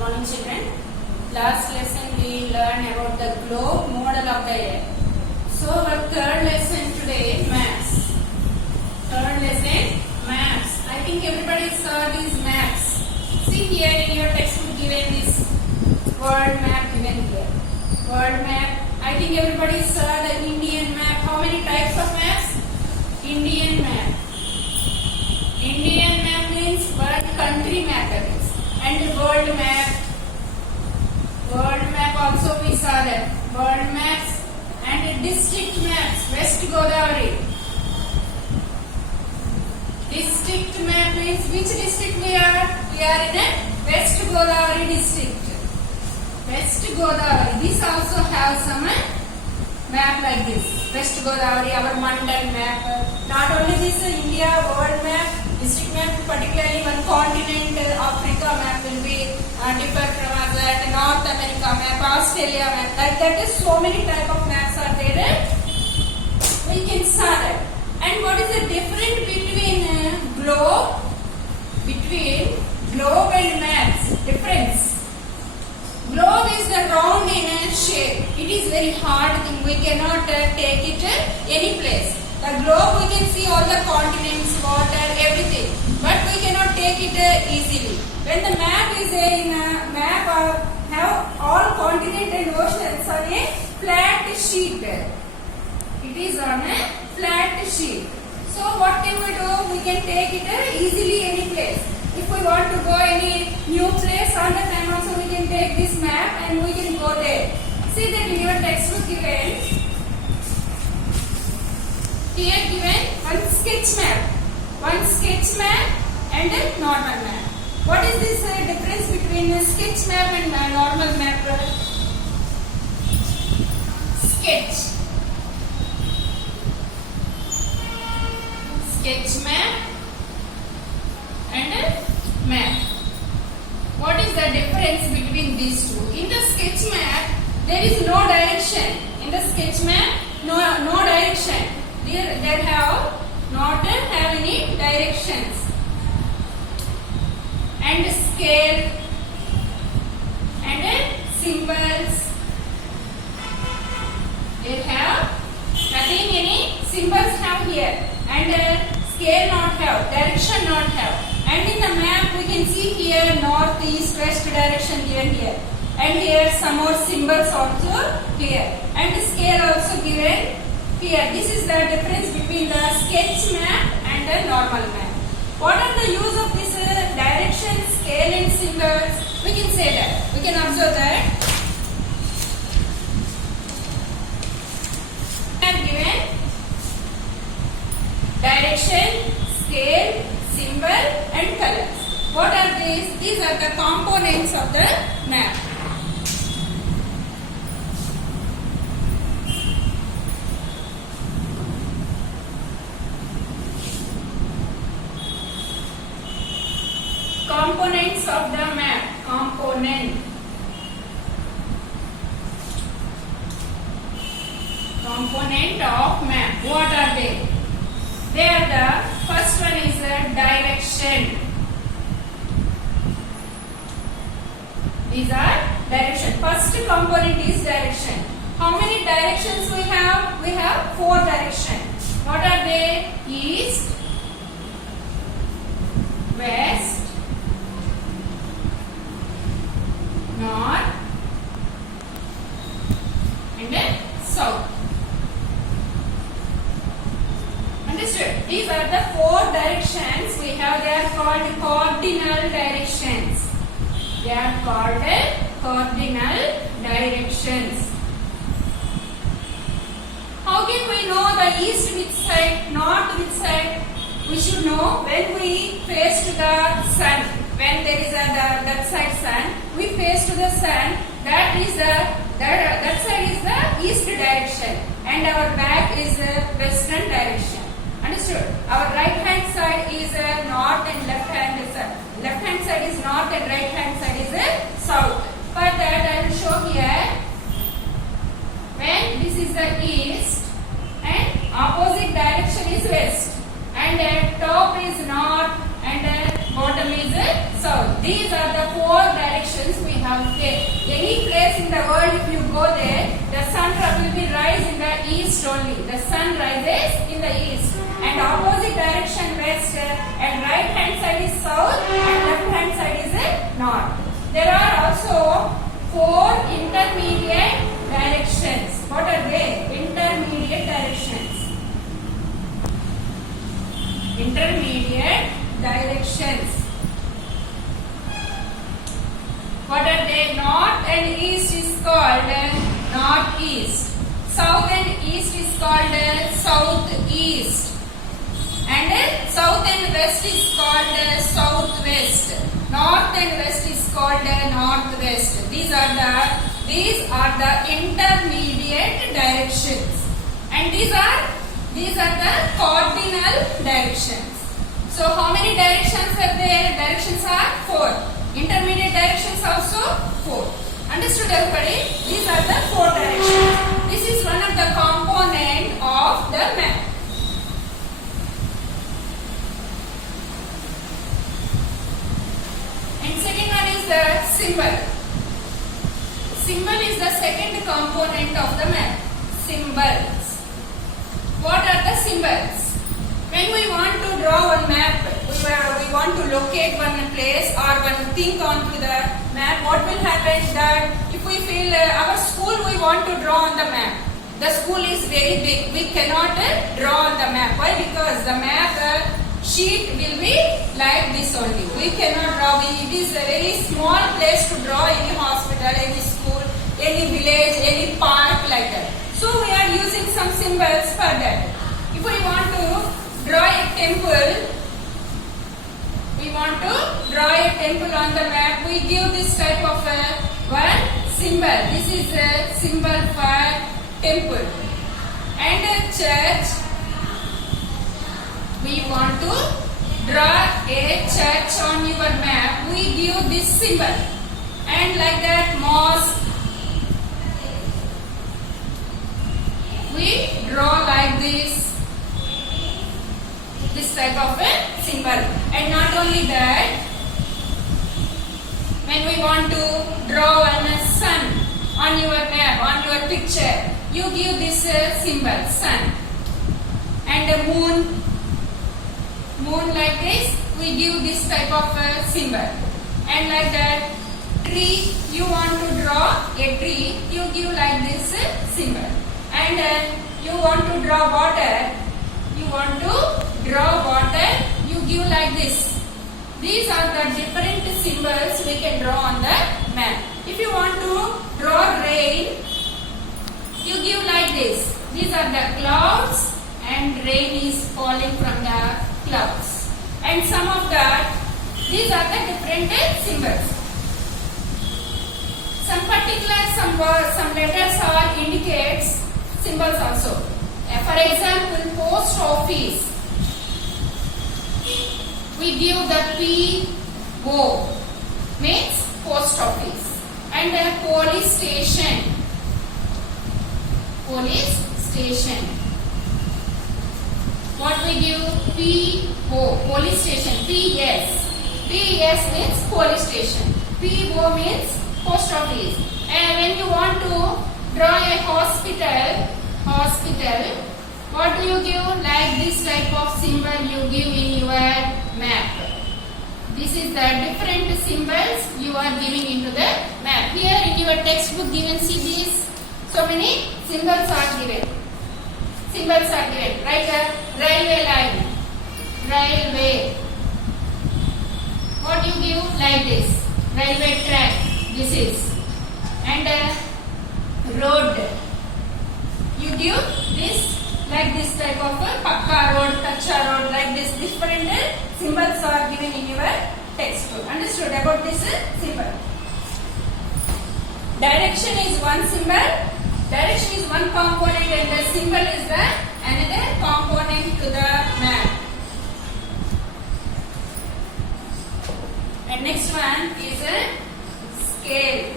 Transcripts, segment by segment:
morning, children. Last lesson we learned about the globe model of the earth. So our third lesson today, maps. Third lesson, maps. I think everybody saw these maps. See here in your textbook given this world map given here. World map. I think everybody saw the Indian map. How many types of maps? Indian map. Indian map means world country map that is. And world map. World map also we saw that. World maps and district maps. West Godavari. District map means which district we are? We are in a West Godavari district. West Godavari. This also have some map like this. West Godavari, our mandal map. Not only this India world map, district map, particularly one continent, Africa map will be different from that. North America map, Australia map. Like that is so many type of maps are there. We can see that. And what is the difference between globe? Between globe and maps. Difference. Globe is the round in a shape. It is very hard thing. We cannot take it any place. The globe we can see all the continents, water, everything. But we cannot take it easily. When the map is in a map have all continent and oceans on a flat sheet. It is on a flat sheet. So what can we do? We can take it easily any place. If we want to go any new place on the time also we can take this map and we can go there. See that in your textbook given. Here given one sketch map. One sketch map and a normal map. What is this difference between a sketch map and a normal map? Sketch. Sketch map and a map. What is the difference between these two? In the sketch map, there is no direction. In the sketch map, no direction. There have not have any directions. And scale and symbols. They have nothing, any symbols have here. And scale not have, direction not have. And in the map we can see here north, east, west direction here. And here some more symbols also here. And the scale also given here. This is the difference between the sketch map and the normal map. What are the use of this direction, scale and symbols? We can say that. We can observe that. Map given direction, scale, symbol and colors. What are these? These are the components of the map. Components of the map. Component. Component of map. What are they? They are the first one is the direction. These are direction. First component is direction. How many directions we have? We have 4 directions. What are they? East, west, north and then south. Understood? These are the 4 directions we have. They are called cardinal directions. They are called cardinal directions. How can we know the east which side, north which side? We should know when we face to the sun. When there is that side sun, we face to the sun. That side is the east direction, and our back is the western direction. Understood? Our right hand side is north and left hand side. Left hand side is north and right hand side is south. For that I will show here. When this is the east and opposite direction is west, and top is north and bottom is south. These are the 4 directions we rises in the east, and opposite direction west, and right hand side is south and left hand side is north. There are also 4 intermediate directions. What are they? Intermediate directions. Intermediate directions. What are they? North and east is called northeast. South and east is called southeast. And south and west is called southwest. North and west is called northwest. These are the intermediate directions. And these are the cardinal directions. So how many directions are there? Directions are 4. Intermediate directions also 4. Understood everybody? These are the 4 directions. This is one of the component of the map. And second one is the symbol. Symbol is the second component of the map. Symbols. What are the symbols? When we want to draw one map, we want to locate one place or one thing onto the map, what will happen is that if we feel our school we want to draw on the map, the school is very big, we cannot draw on the map. Why? Because the map sheet will be like this only. We cannot draw. It is a very small place to draw any hospital, any school, any village, any park like that. So we are using some symbols for that. If we want to draw a temple, on the map, we give this type of one symbol. This is a symbol for temple. And a church, we want to draw a church on your map, we give this symbol. And like that, mosque, we draw like this type of a symbol. And not only that, when we want to draw a sun on your map, on your picture, you give this symbol, sun. And a moon like this, we give this type of symbol. And like that, tree, you want to draw a tree, you give like this symbol. And you want to draw water, you give like this. These are the different symbols we can draw on the map. If you want to draw rain, you give like this. These are the clouds and rain is falling from the clouds. And some of that, these are the different symbols. Some particular, some words, some letters are indicates symbols also. For example, post office. We give the P-O, means post office. And a police station. What we give? P-O, police station. P-S. P-S means police station. P-O means post office. And when you want to draw a hospital, what do you give? Like this type of symbol you give in your map. This is the different symbols you are giving into the map. Here in your textbook given, see these. So many symbols are given. Like a railway line. Railway. What you give? Like this. Railway track. This is. And a road. You give this like this type of a pakka road, kacha road, like this. Different symbols are given in your textbook. Understood about this symbol? Direction is one symbol. Direction is one component and the symbol is the another component to the map. And next one is a scale.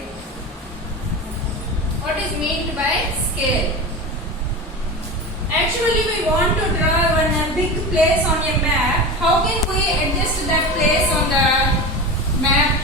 What is meant by scale? Actually, we want to draw one big place on a map. How can we adjust that place on the map?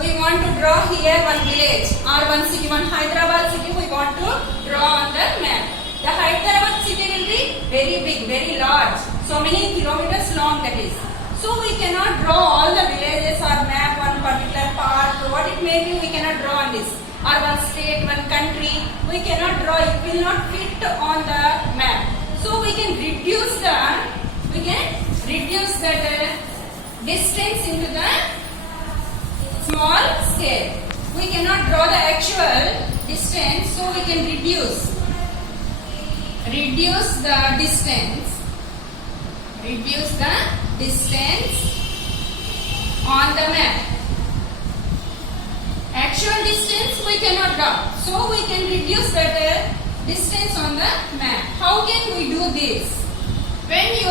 We want to draw here one village or one city, one Hyderabad city we want to draw on the map. The Hyderabad city will be very big, very large. So many kilometers long that is. So we cannot draw all the villages or map one particular part. What it may be, we cannot draw on this. Or one state, one country, we cannot draw. It will not fit on the map. So we can reduce the distance into the small scale. We cannot draw the actual distance, so we can reduce the distance. Reduce the distance on the map. Actual distance we cannot draw, so we can reduce that distance on the map. How can we do this? When you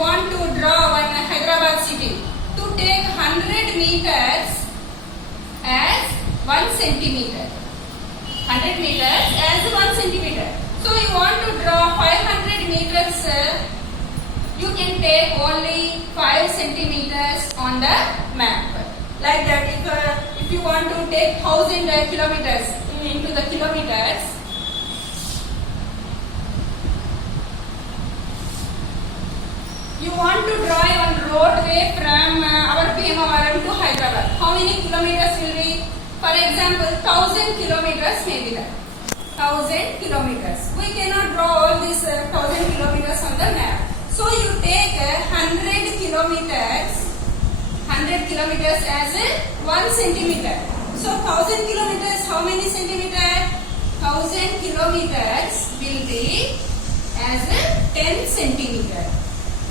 want to draw one Hyderabad city, to take 100 meters as 1 centimeter. 100 meters as 1 centimeter. So you want to draw 500 meters, you can take only 5 centimeters on the map. Like that, if you want to take 1000 kilometers into the kilometers, you want to draw one roadway from our Bhimavaram to Hyderabad. How many kilometers will be? For example, 1000 kilometers may be there. 1000 kilometers. We cannot draw all these 1000 kilometers on the map. So you take 100 kilometers as 1 centimeter. So 1000 kilometers, how many centimeters? 1000 kilometers will be as 10 centimeter.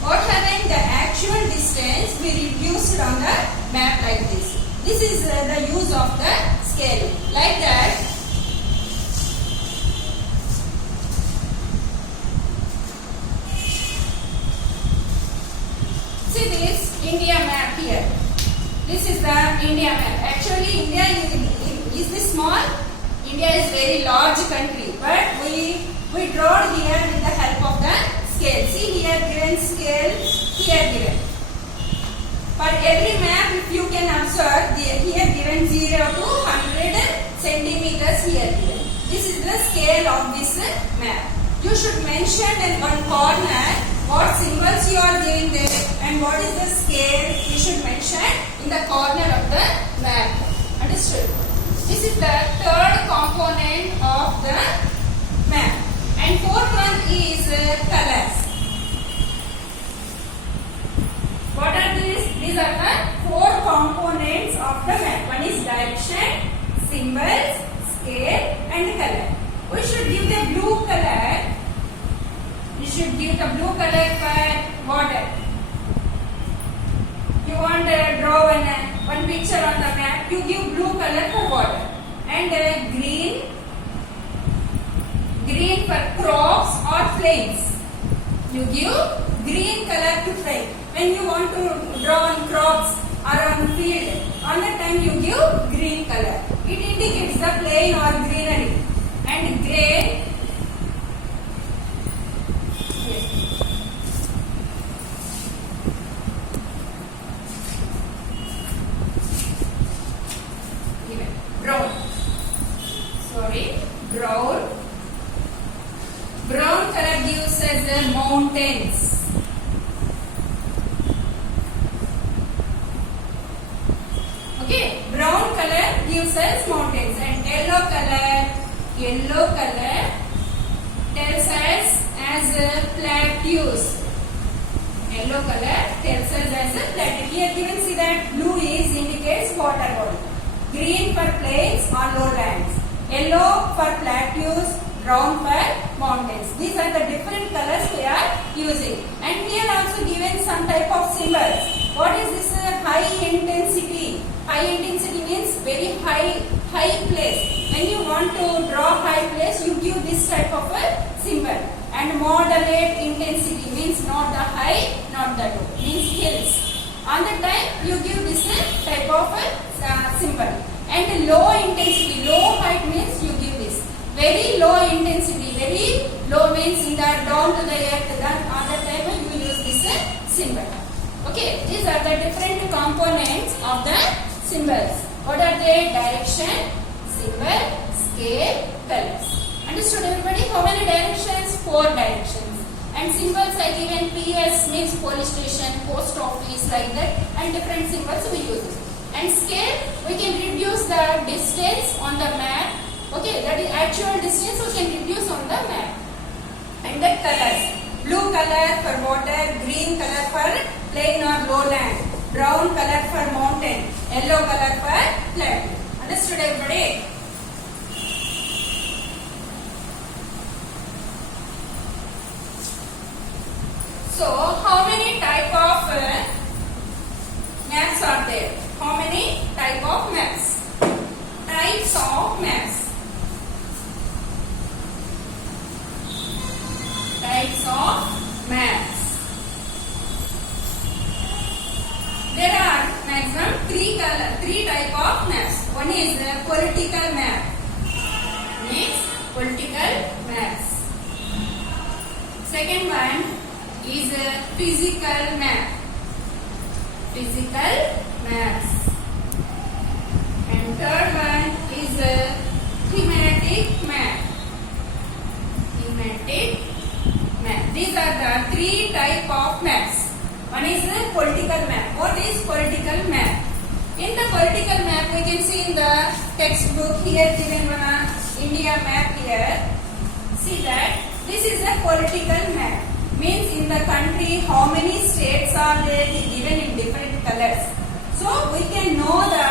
What happened? The actual distance we reduced on the map like this. This is the use of the scale. Like that. See this India map here. This is the India map. Actually, India is this small? India is very large country, but we draw here with the help of the scale. See here given scale, here given. For every map, if you can observe, here given 0 to 100 centimeters here given. This is the scale of this map. You should mention in one corner what symbols you are giving there and what is the scale you should mention in the corner of the map. Understood? This is the third component of the map. And fourth one is colors. What are these? These are the 4 components of the map. One is direction, symbols, scale and color. We should give the blue color. We should give the blue color for water. You want to draw one picture on the map, you give blue color for water. And green for crops or plains. You give green color to plain. When you want to draw on crops or on field, on that time you give green color. It indicates the plain or greenery. And gray, brown. Brown color gives us the mountains. Okay, brown color gives us mountains, and yellow color tells us as plateaus. Yellow color tells us as a plateau. Here you can see that blue indicates water body. Green for plains or lowlands. Yellow for plateaus, brown for mountains. These are the different colors we are using. And we are also given some type of symbols. What is this high intensity? High intensity means very high place. When you want to draw high place, you give this type of a symbol. And moderate intensity means not the high, not the low. Means hills. On the time you give this type of a symbol. And low intensity, low height means you give this. Very low intensity, very low means in the down to the earth. Then on the time you use this symbol. Okay, these are the different components of the symbols. What are they? Direction, symbol, scale, colors. Understood everybody? how many directions? 4 directions. And symbols I given PS means police station, post office, like that, and different symbols we use it. And scale, we can reduce the distance on the map. Okay, that is actual distance we can reduce on the map. And the colors. Blue color for water, green color for plain or lowland, brown color for mountain, yellow color for plateau. Understood everybody? So, how many type of maps are there? How many type of maps? Types of maps. Types of maps. There are maximum three type of maps. One is a political map. Means political maps. Second one is a physical map. Physical maps. And third one is a thematic map. Thematic map. These are the three type of maps. One is the political map. What is political map? In the political map, we can see in the textbook here given one India map here. See that this is a political map. Means in the country how many states are there given in different colors. So we can know the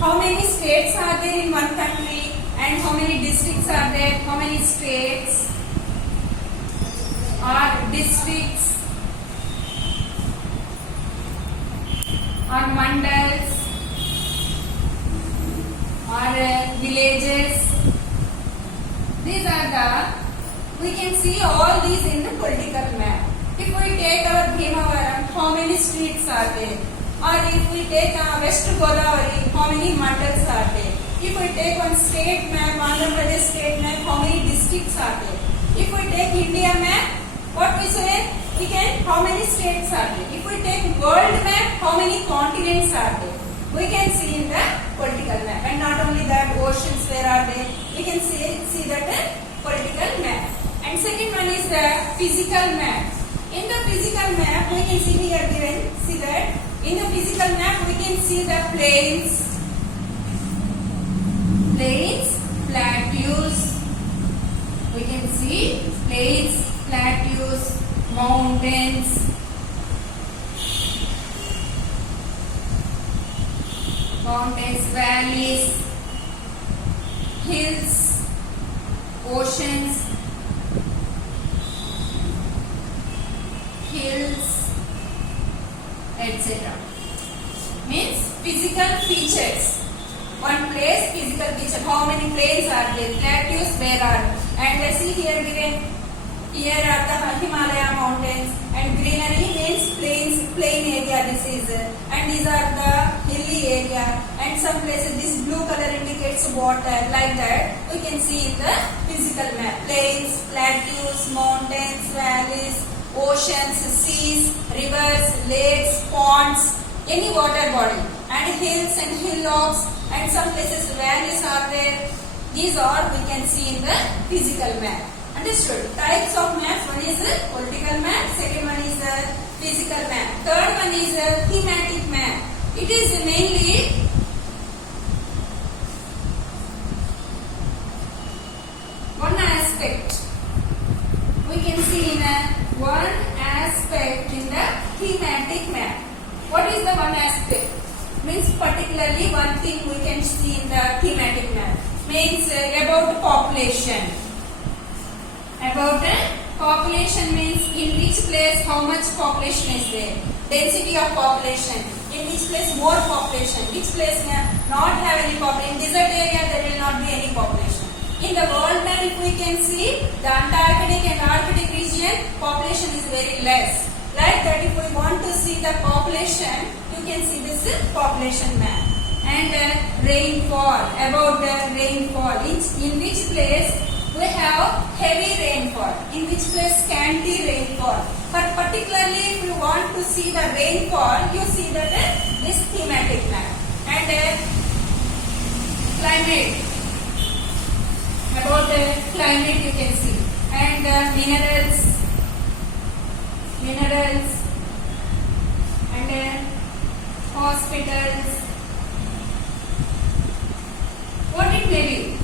how many states are there in one country and how many districts are there, how many states or districts or mandals or villages. These are the we can see all these in the political map. If we take our Bhimavaram, how many streets are there? Or if we take West Godavari, how many mandals are there? If we take one state map, Andhra Pradesh state map, how many districts are there? If we take India map, what we say? We can, how many states are there? If we take world map, how many continents are there? We can see in the political map. And not only that, oceans where are there? We can see that political map. And second one is the physical map. In the physical map, we can see here given, see that in the physical map we can see the plains, plateaus. We can see plains, plateaus, mountains, valleys, hills, oceans, etc. Means physical features. One place, physical feature. How many plains are there? Plateaus where are? And see here given. Here are the Himalaya mountains. And greenery means plain area. This is. And these are the hilly area. And some places this blue color indicates water. Like that, we can see in the physical map. Plains, plateaus, mountains, valleys, oceans, seas, rivers, lakes, ponds, any water body, and hills and hillocks, and some places valleys are there. These all we can see in the physical map. Understood? Types of maps. One is a political map. Second one is a physical map. Third one is a thematic map. It is mainly one aspect. We can see in one aspect in the thematic map. What is the one aspect? Means particularly one thing we can see in the thematic map. Means about population. About population means in which place how much population is there. Density of population. In which place more population. Which place not have any population. In desert area there will not be any population. In the world map, if we can see the Antarctic and Arctic region, population is very less. Like that, if we want to see the population, you can see this population map. And rainfall, about the rainfall, in which place we have heavy rainfall, in which place scanty rainfall. But particularly if you want to see the rainfall, you see that this thematic map. And climate. About the climate you can see. and minerals and hospitals. What it may be.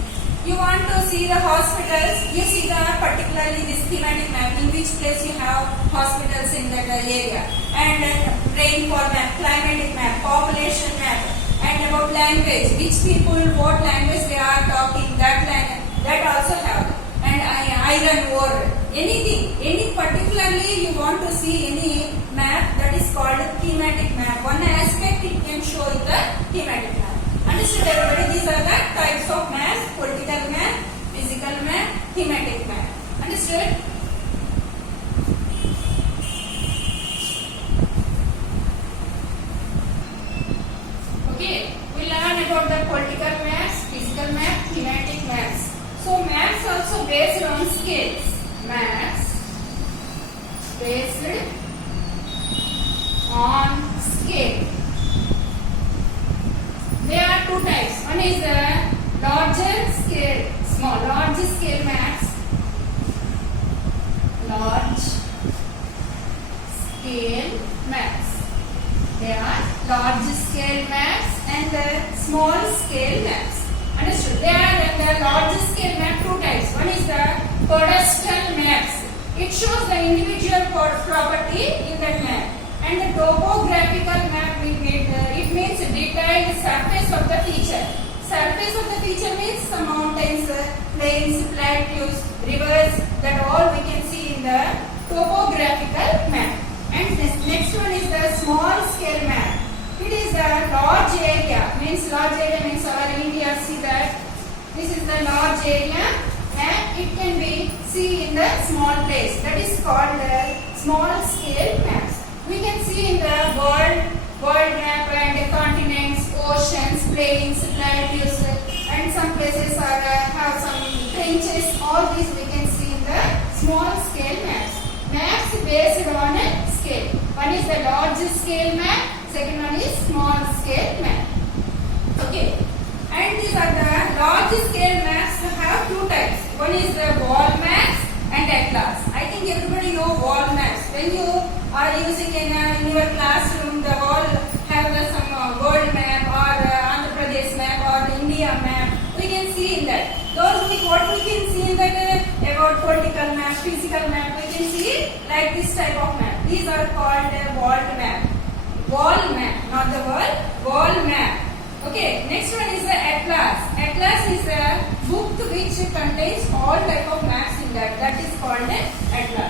You want to see the hospitals, you see the particularly this thematic map, in which place you have hospitals in that area, and rainfall map, climatic map, population map, and about language, which people, what language they are talking, that language, that also have, and iron ore, anything, any particularly you want to see any map, that is called thematic map. One aspect it can show in the thematic map. Understood everybody? These are the types of maps: political map, physical map, thematic map. Understood? Okay, we learn about the political maps, physical map, thematic maps. So maps also based on scales. Maps based on scale. There are two types. One is the larger scale, large scale maps. Large scale maps. There are large scale maps and the small scale maps. Understood? There are the large scale map two types. One is the cadastral maps. It shows the individual property in that map. And the topographical map it means detailed surface of the feature. Surface of the feature means some mountains, plains, plateaus, rivers, that all we can see in the topographical map. And this next one is the small scale map. It is a large area, means large area means our India, see that this is the large area and it can be seen in the small place, that is called the small scale maps. We can see in the world map and continents, oceans, plains, plateaus, and some places are have some trenches. All these we can see in the small scale maps. Maps based on a scale. One is the large scale map. Second one is small scale map. Okay. And these are the large scale maps. Have two types. One is the wall maps and atlas. I think everybody know wall maps. When you are using in your classroom, the wall have some world map or Andhra Pradesh map or India map. We can see in that. Those what we can see in that about political map, physical map, we can see like this type of map. These are called wall map. Wall map, not the wall map. Okay, next one is the atlas. Atlas is a book which contains all type of maps in that. That is called an atlas.